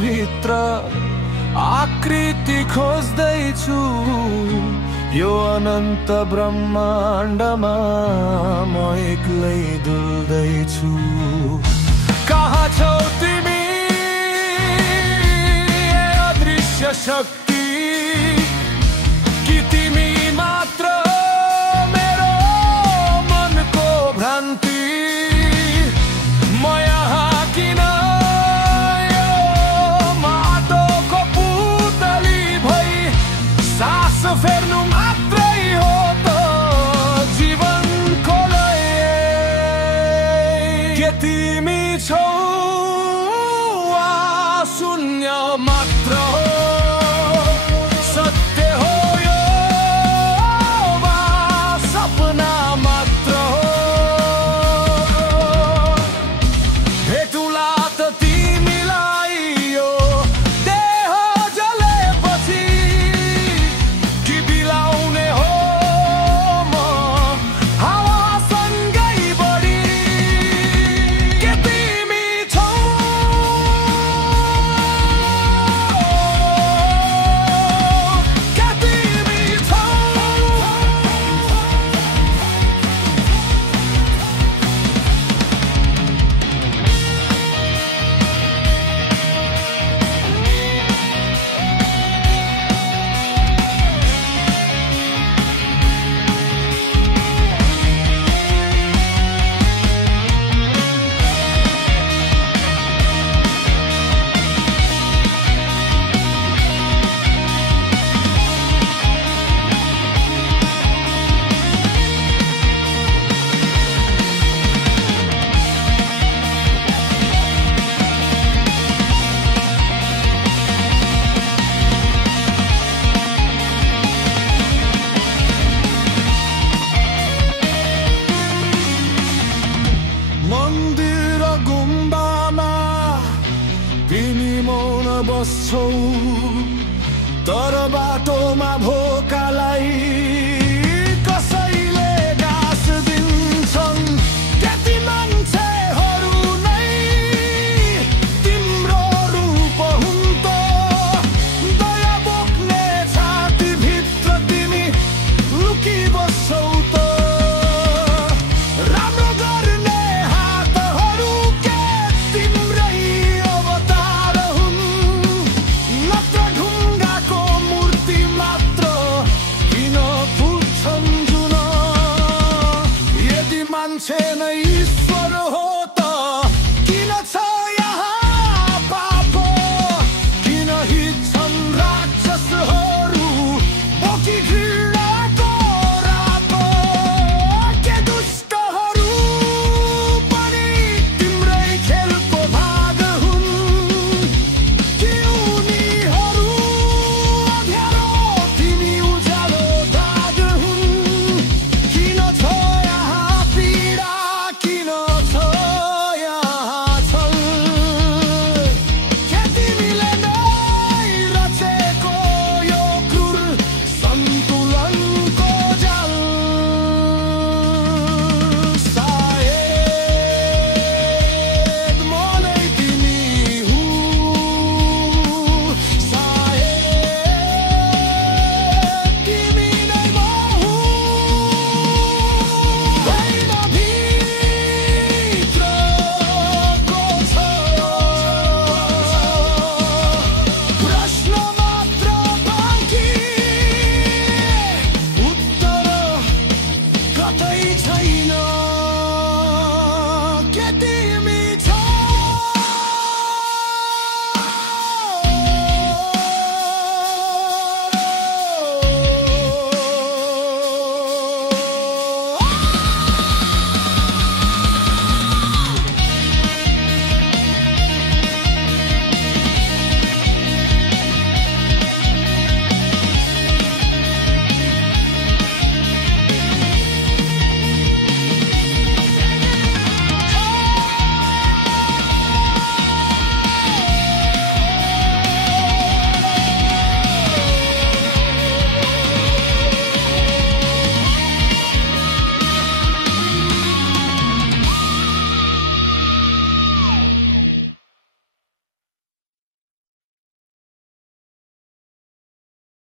भित्र आकृति खोज्दैछु यो अनन्त ब्रह्माण्डमा म एक्लै डुल्दैछु कहाँ छौ तिमी अदृश्य शक्ति कि तिमी मात्र मेरो मनको भ्रान्ति म यहाँ किन यो माटोको पुतली भई सास फेर्नु मात्रै हो त जीवनको लय के तिमी छौ वा शून्य मात्र हो सत्य हो यो वा सपना मात्र हो भेटुला त तिमीलाई यो देह जलेपछि कि बिलाउने हो म हावासँगै बढी के तिमी छौ के तिमी छौ मन्दिर गुम्बामा तिमी मौन बस्छौ तर बाटोमा भोकालाई